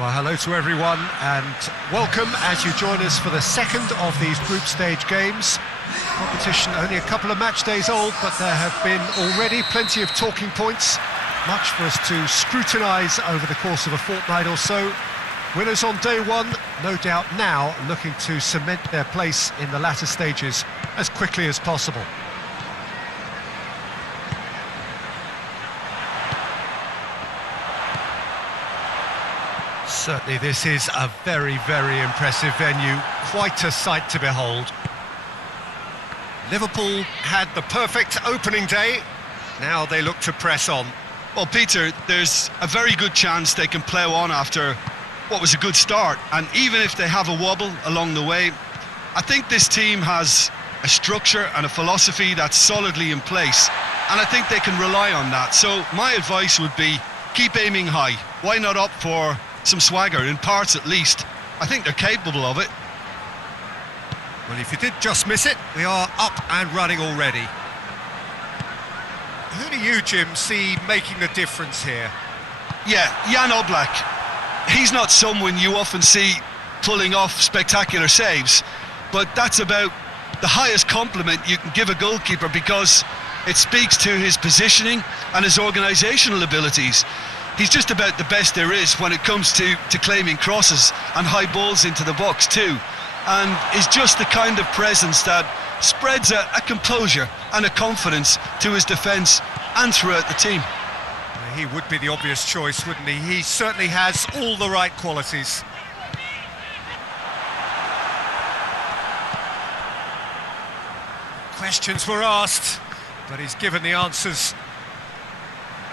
Well, hello to everyone and welcome as you join us for the second of these group stage games. Competition only a couple of match days old, but there have been already plenty of talking points, much for us to scrutinise over the course of a fortnight or so. Winners on day one, no doubt now looking to cement their place in the latter stages as quickly as possible. Certainly this is a very, very impressive venue, quite a sight to behold. Liverpool had the perfect opening day, now they look to press on. Well, Peter, there's a very good chance they can plough on after what was a good start, and even if they have a wobble along the way, I think this team has a structure and a philosophy that's solidly in place, and I think they can rely on that. So my advice would be, keep aiming high. Why not opt for some swagger, in parts at least? I think they're capable of it. Well, if you did just miss it, we are up and running already. Who do you, Jim, see making the difference here? Yeah, Jan Oblak. He's not someone you often see pulling off spectacular saves, but that's about the highest compliment you can give a goalkeeper, because it speaks to his positioning and his organisational abilities. He's just about the best there is when it comes to claiming crosses and high balls into the box too, and is just the kind of presence that spreads a composure and a confidence to his defence and throughout the team. He would be the obvious choice, wouldn't he? He certainly has all the right qualities. Questions were asked, but he's given the answers.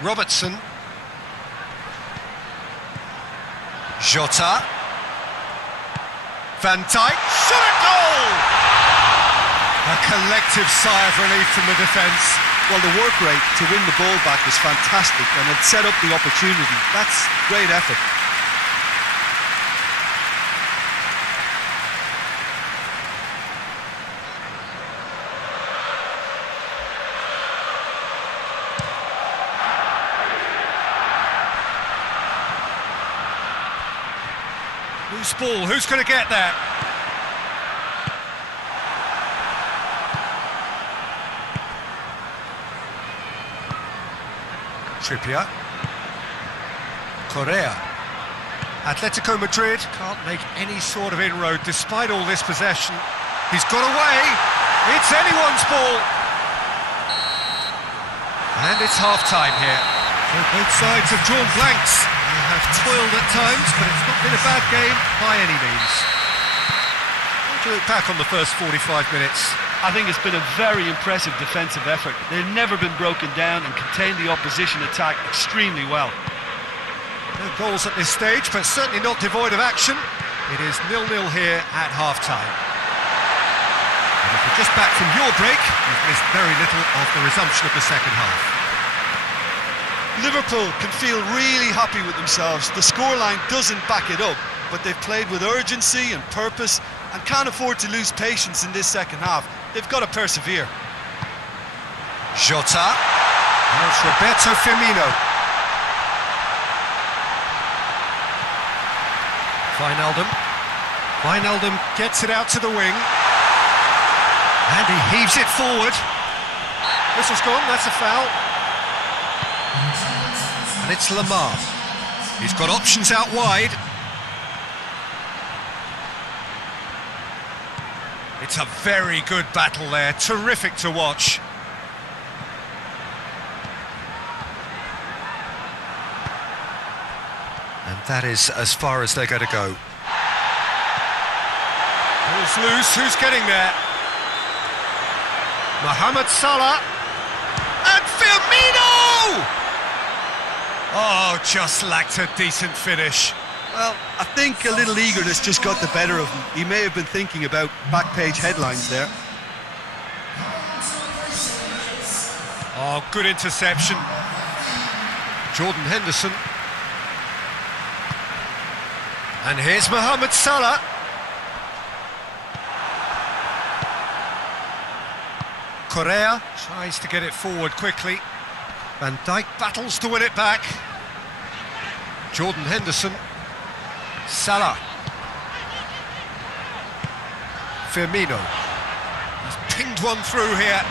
Robertson. Jota. Van Dijk. Shot a goal! A collective sigh of relief from the defence. Well, the work rate to win the ball back was fantastic, and it set up the opportunity. That's great effort. Loose ball, who's going to get that? Trippier. Correa. Atletico Madrid can't make any sort of inroad despite all this possession. He's got away. It's anyone's ball. And it's half-time here. So both sides have drawn blanks. They have toiled at times, but it's not been a bad game by any means. How do you look back on the first 45 minutes? I think it's been a very impressive defensive effort. They've never been broken down and contained the opposition attack extremely well. No goals at this stage, but certainly not devoid of action. It is 0-0 here at half-time. And if you're just back from your break, you've missed very little of the resumption of the second half. Liverpool can feel really happy with themselves. The scoreline doesn't back it up, but they've played with urgency and purpose and can't afford to lose patience in this second half. They've got to persevere. Jota. And it's Roberto Firmino. Wijnaldum gets it out to the wing. And he heaves it forward. Whistle's gone, that's a foul. And it's Lamar. He's got options out wide. It's a very good battle there, terrific to watch. And that is as far as they're going to go. Ball's loose, who's getting there? Mohamed Salah. And Firmino! Oh, just lacked a decent finish. Well, I think a little eagerness just got the better of him. He may have been thinking about back page headlines there. Oh, good interception. Jordan Henderson. And here's Mohamed Salah. Correa tries to get it forward quickly. Van Dijk battles to win it back. Jordan Henderson. Salah. Firmino. He's pinged one through here.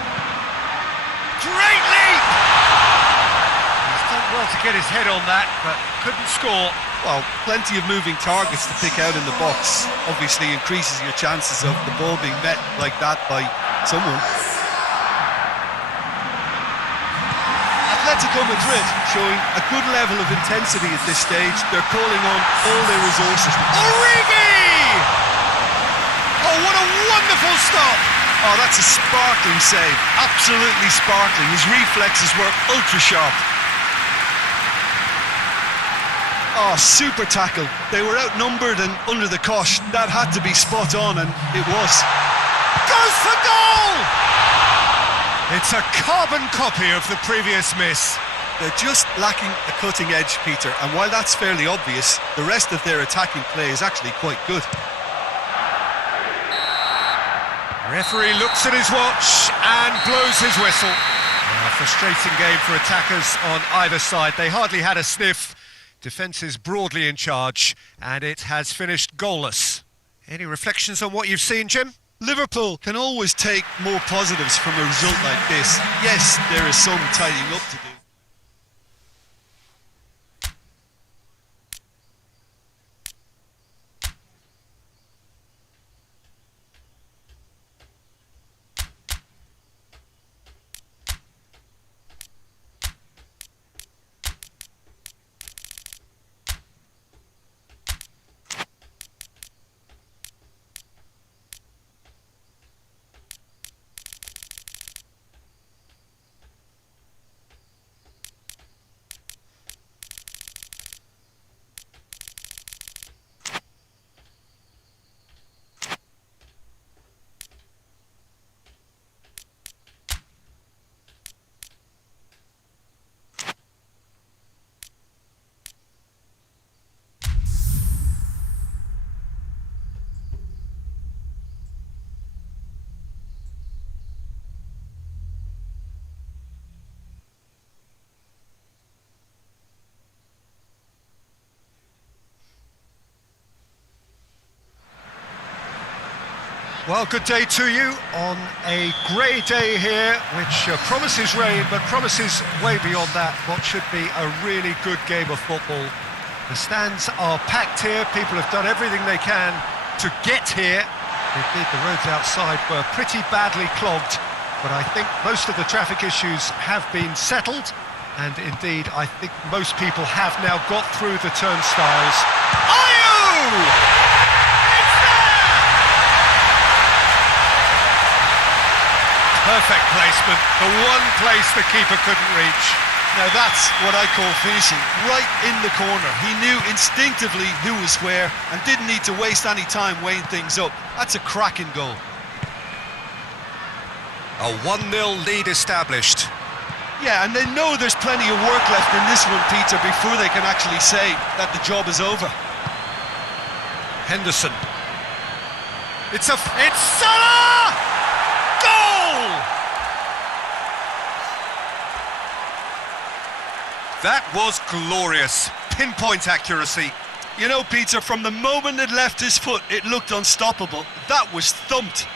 Great leap! He's done well to get his head on that, but couldn't score. Well, plenty of moving targets to pick out in the box. Obviously increases your chances of the ball being met like that by someone. Atletico Madrid showing a good level of intensity at this stage. They're calling on all their resources. Origi! Oh, what a wonderful stop! Oh, that's a sparkling save. Absolutely sparkling. His reflexes were ultra sharp. Oh, super tackle. They were outnumbered and under the cosh. That had to be spot on, and it was. Goes for goal! It's a carbon copy of the previous miss. They're just lacking a cutting edge, Peter, and while that's fairly obvious, the rest of their attacking play is actually quite good. Referee looks at his watch and blows his whistle. A frustrating game for attackers on either side. They hardly had a sniff. Defence is broadly in charge, and it has finished goalless. Any reflections on what you've seen, Jim? Liverpool can always take more positives from a result like this. Yes, there is some tidying up to do. Well, good day to you on a grey day here, which promises rain, but promises way beyond that what should be a really good game of football. The stands are packed here, people have done everything they can to get here. Indeed, the roads outside were pretty badly clogged, but I think most of the traffic issues have been settled, and indeed, I think most people have now got through the turnstiles. Ayew! Perfect placement, the one place the keeper couldn't reach. Now that's what I call finishing, right in the corner. He knew instinctively who was where and didn't need to waste any time weighing things up. That's a cracking goal. A 1-0 lead established. Yeah, and they know there's plenty of work left in this one, Peter, before they can actually say that the job is over. Henderson. It's Salah! Goal! That was glorious. Pinpoint accuracy. You know, Peter, from the moment it left his foot, it looked unstoppable. That was thumped.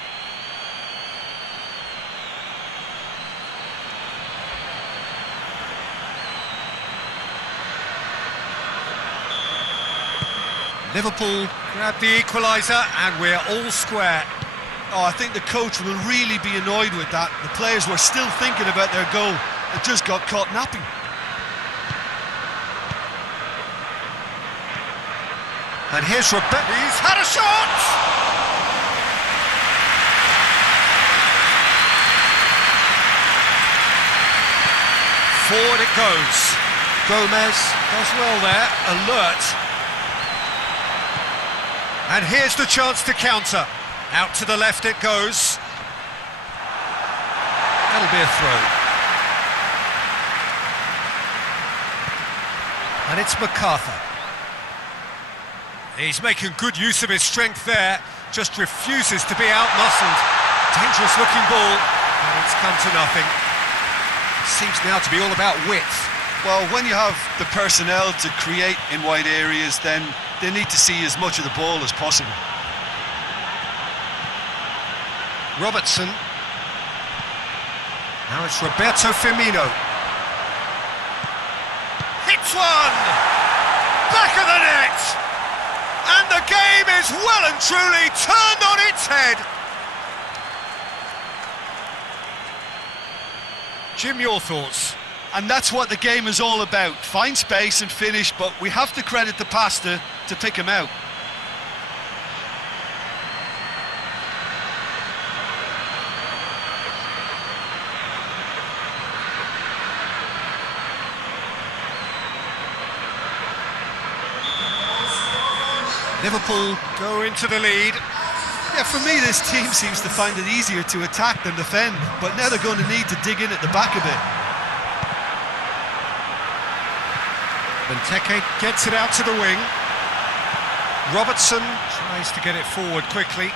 Liverpool grab the equaliser and we're all square. Oh, I think the coach will really be annoyed with that. The players were still thinking about their goal. It just got caught napping. And here's Rebecca. He's had a shot! Forward it goes. Gomez does well there, alert. And here's the chance to counter. Out to the left it goes. That'll be a throw. And it's MacArthur. He's making good use of his strength there. Just refuses to be out-muscled. Dangerous looking ball, and it's come to nothing. It seems now to be all about width. Well, when you have the personnel to create in wide areas, then they need to see as much of the ball as possible. Robertson. Now it's Roberto Firmino. Hits one! Back of the net! And the game is well and truly turned on its head. Jim, your thoughts? And that's what the game is all about. Find space and finish, but we have to credit the passer to pick him out. Liverpool go into the lead. Yeah, for me, this team seems to find it easier to attack than defend, but now they're going to need to dig in at the back a bit. Benteke gets it out to the wing. Robertson tries to get it forward quickly.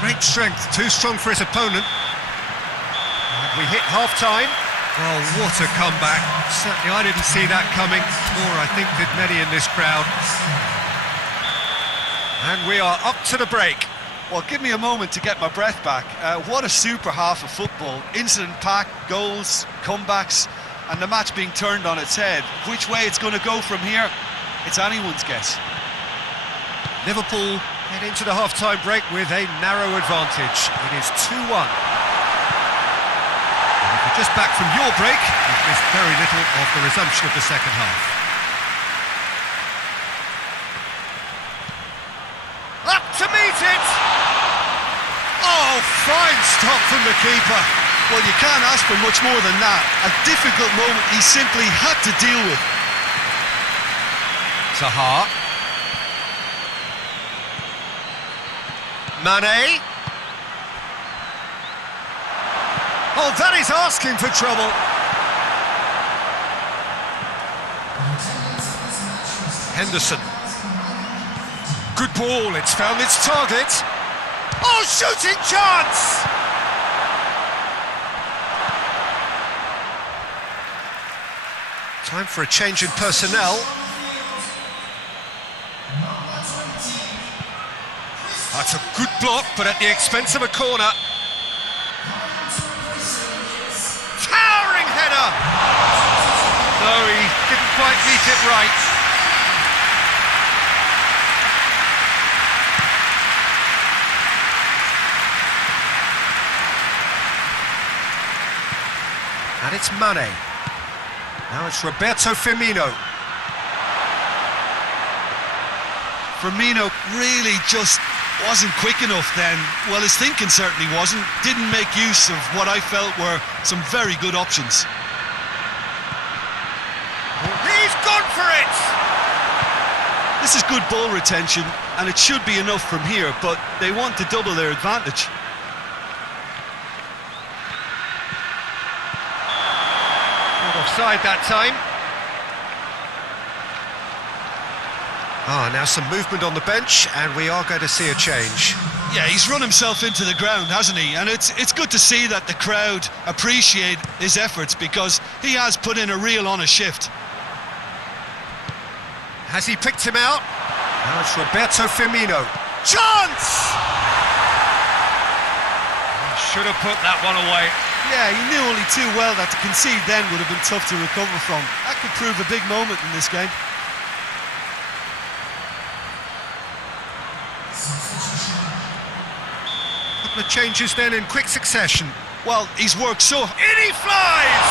Great strength, too strong for his opponent. And we hit half-time. Well, what a comeback. Certainly I didn't see that coming, nor I think did many in this crowd. And we are up to the break. Well, give me a moment to get my breath back. What a super half of football. Incident-packed, goals, comebacks, and the match being turned on its head. Which way it's going to go from here, it's anyone's guess. Liverpool head into the half-time break with a narrow advantage. It is 2-1. Just back from your break, you've missed very little of the resumption of the second half. Up to meet it! Oh, fine stop from the keeper. Well, you can't ask for much more than that. A difficult moment he simply had to deal with. Zaha. Mane. Oh, that is asking for trouble. Henderson. Good ball, it's found its target. Oh, shooting chance! Time for a change in personnel. That's a good block, but at the expense of a corner. No, he didn't quite meet it right. And it's Mane. Now it's Roberto Firmino. Firmino really just wasn't quick enough then. Well, his thinking certainly wasn't. Didn't make use of what I felt were some very good options. He's gone for it! This is good ball retention, and it should be enough from here, but they want to double their advantage. Not offside that time. Now some movement on the bench, and we are going to see a change. Yeah, he's run himself into the ground, hasn't he? And it's good to see that the crowd appreciate his efforts, because he has put in a real honest shift. Has he picked him out? Now it's Roberto Firmino. Chance! He should have put that one away. Yeah, he knew only too well that to concede then would have been tough to recover from. That could prove a big moment in this game. Couple of changes then in quick succession. Well, he's worked so... In he flies!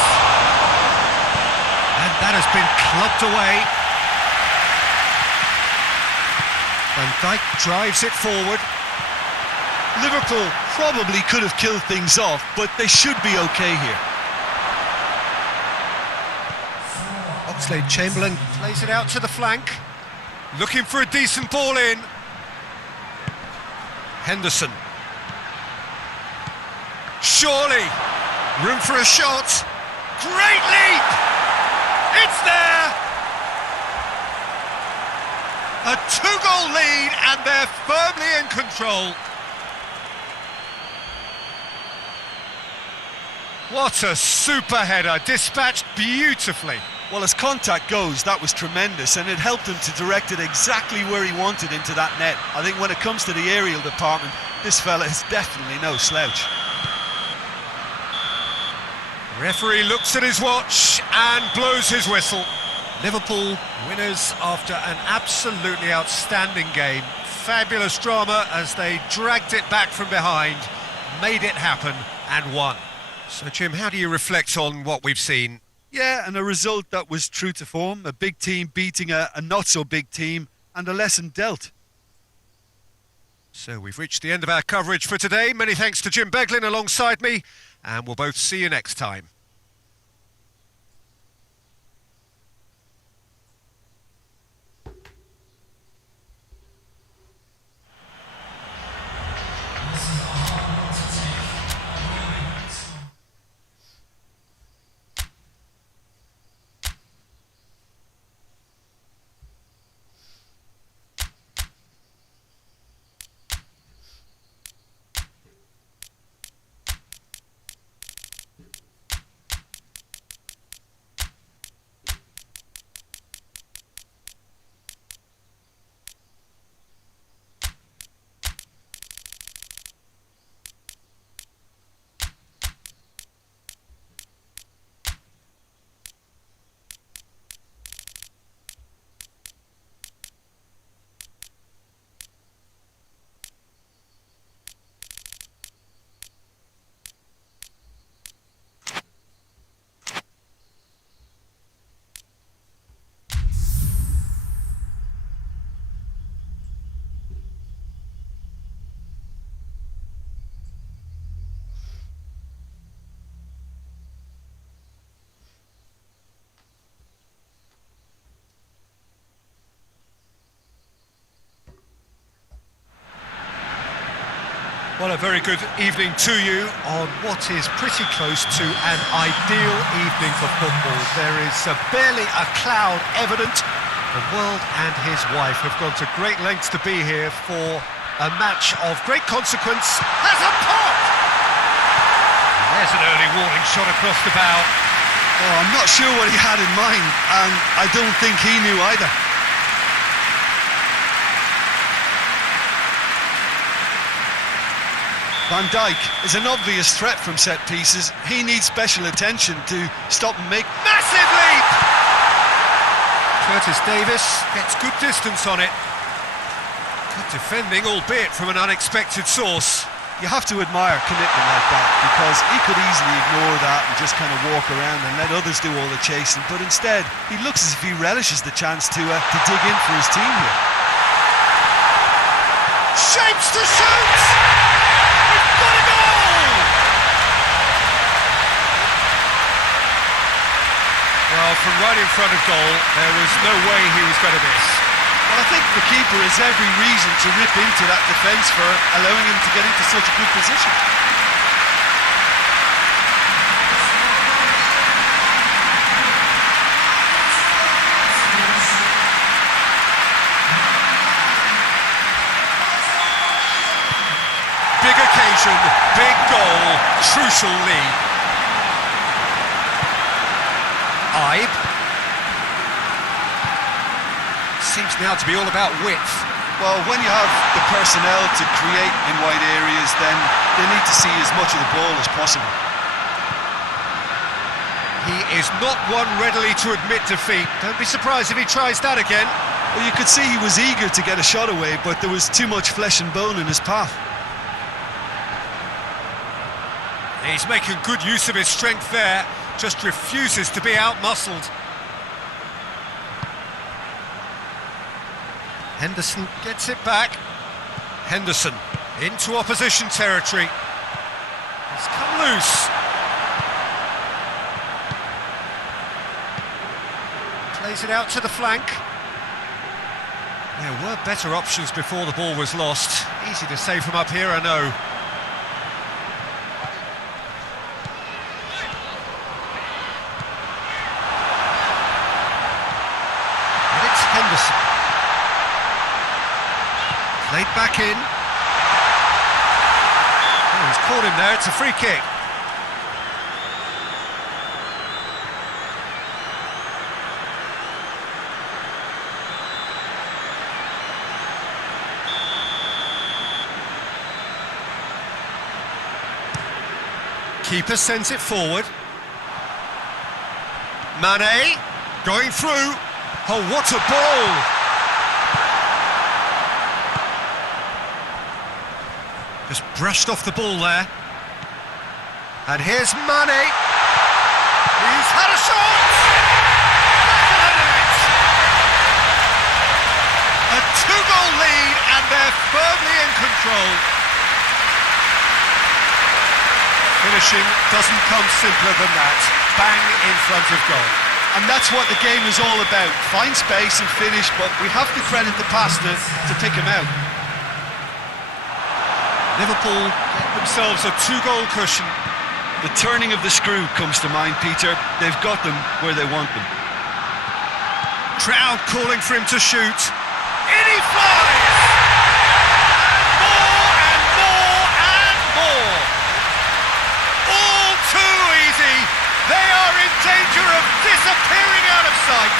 And that has been clubbed away. Van Dijk drives it forward. Liverpool probably could have killed things off, but they should be okay here. Oxlade-Chamberlain plays it out to the flank. Looking for a decent ball in. Henderson. Surely. Room for a shot. Great leap! It's there! A two-goal lead, and they're firmly in control. What a super header, dispatched beautifully. Well, as contact goes, that was tremendous, and it helped him to direct it exactly where he wanted into that net. I think when it comes to the aerial department, this fella is definitely no slouch. Referee looks at his watch and blows his whistle. Liverpool winners after an absolutely outstanding game. Fabulous drama as they dragged it back from behind, made it happen and won. So Jim, how do you reflect on what we've seen? Yeah, and a result that was true to form, a big team beating a not so big team, and a lesson dealt. So we've reached the end of our coverage for today. Many thanks to Jim Beglin alongside me, and we'll both see you next time. Well, a very good evening to you on what is pretty close to an ideal evening for football. There is barely a cloud evident. The world and his wife have gone to great lengths to be here for a match of great consequence. Has a pop! There's an early warning shot across the bow. Oh, I'm not sure what he had in mind, and I don't think he knew either. Van Dijk is an obvious threat from set pieces. He needs special attention to stop and make Massive leap! Curtis Davis gets good distance on it. Good defending, albeit from an unexpected source. You have to admire commitment like that, because he could easily ignore that and just kind of walk around and let others do all the chasing, but instead he looks as if he relishes the chance to dig in for his team here. Shapes to shoot! We've got a goal! Well, from right in front of goal, there was no way he was going to miss. Well, I think the keeper has every reason to rip into that defence for allowing him to get into such a good position. Big occasion, big goal, crucial lead. Ibe. Seems now to be all about width. Well, when you have the personnel to create in wide areas, then they need to see as much of the ball as possible. He is not one readily to admit defeat. Don't be surprised if he tries that again. Well, you could see he was eager to get a shot away, but there was too much flesh and bone in his path. He's making good use of his strength there, just refuses to be out-muscled. Henderson gets it back. Henderson into opposition territory. He's come loose. Plays it out to the flank. There were better options before the ball was lost. Easy to say from up here, I know. And it's Henderson. Played back in. Oh, he's caught him there, it's a free kick. Keeper sends it forward. Mane, going through. Oh, what a ball! Just brushed off the ball there. And here's Mane. He's had a shot! Back of the net! A two-goal lead, and they're firmly in control. Finishing doesn't come simpler than that. Bang in front of goal. And that's what the game is all about. Find space and finish, but we have to credit the pasta to pick him out. Liverpool get themselves a two-goal cushion. The turning of the screw comes to mind, Peter. They've got them where they want them. Crowd calling for him to shoot. In he flies! More and more and more. All too easy. They are in danger of disappearing out of sight.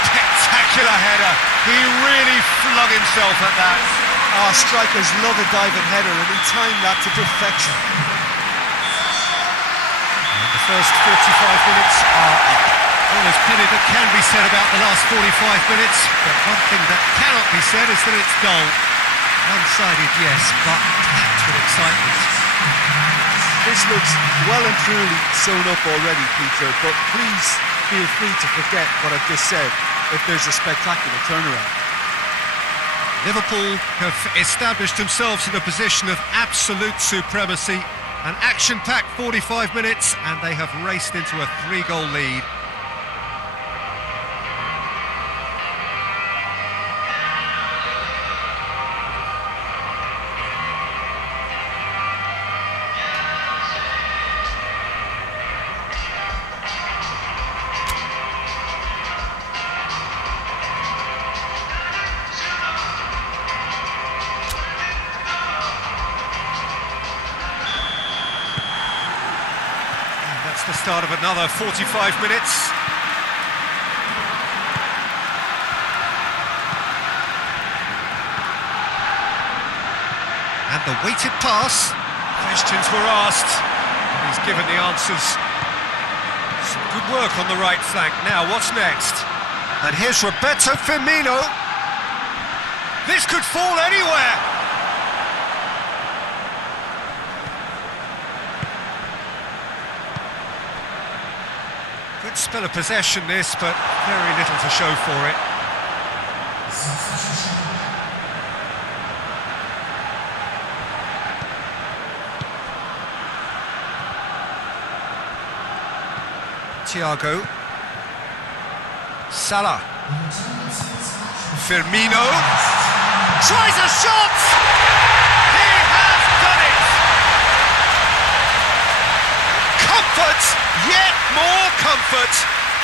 Spectacular header. He really flung himself at that. Ah, strikers love a diving header, and he timed that to perfection. And the first 45 minutes are up. Well, there's plenty that can be said about the last 45 minutes, but one thing that cannot be said is that it's dull. One-sided, yes, but packed with excitement. This looks well and truly sewn up already, Peter, but please feel free to forget what I've just said if there's a spectacular turnaround. Liverpool have established themselves in a position of absolute supremacy. An action-packed 45 minutes, and they have raced into a three-goal lead. The start of another 45 minutes. And the weighted pass. Questions were asked. He's given the answers. Some good work on the right flank. Now, what's next? And here's Roberto Firmino. This could fall anywhere. Good spell of possession this, but very little to show for it. Thiago. Salah. Firmino. Tries a shot! He has done it! Comfort! Yet more comfort,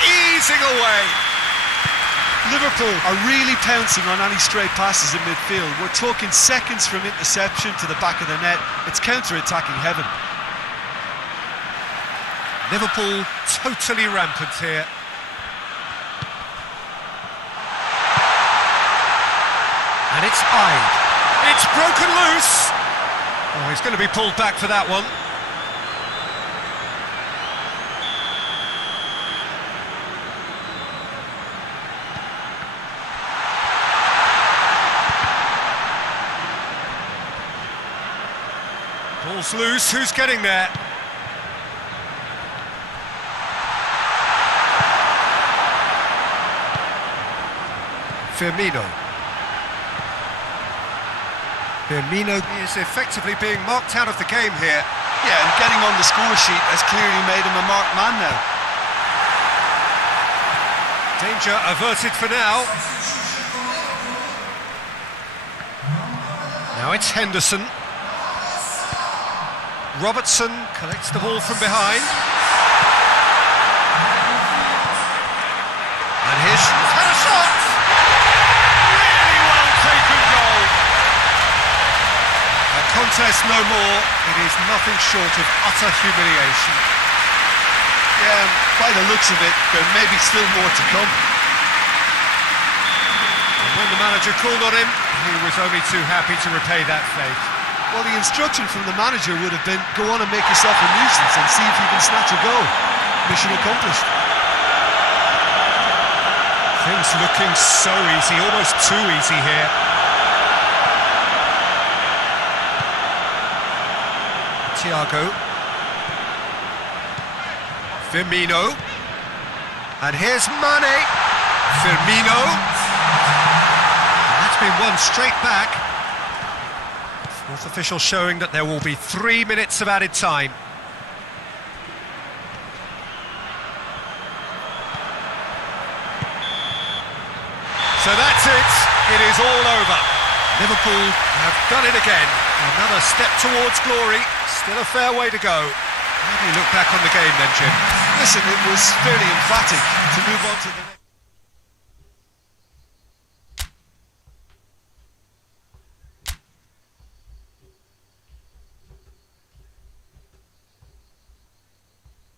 easing away. Liverpool are really pouncing on any stray passes in midfield. We're talking seconds from interception to the back of the net. It's counter-attacking heaven. Liverpool totally rampant here. And it's eyed. It's broken loose. Oh, he's going to be pulled back for that one. Ball's loose, who's getting there? Firmino. Firmino is effectively being marked out of the game here. Yeah, and getting on the score sheet has clearly made him a marked man now. Danger averted for now. Now it's Henderson. Robertson collects the ball from behind. And he's had a shot! Really well taken goal. A contest no more. It is nothing short of utter humiliation. Yeah, by the looks of it, there may be still more to come. And when the manager called on him, he was only too happy to repay that fate. Well, the instruction from the manager would have been, go on and make yourself a nuisance and see if you can snatch a goal. Mission accomplished. Things looking so easy, almost too easy here. Thiago. Firmino. And here's Mane. Firmino. And that's been won straight back. Fourth official showing that there will be 3 minutes of added time. So that's it. It is all over. Liverpool have done it again. Another step towards glory. Still a fair way to go. How do you look back on the game then, Jim? Listen, it was fairly emphatic to move on to the next.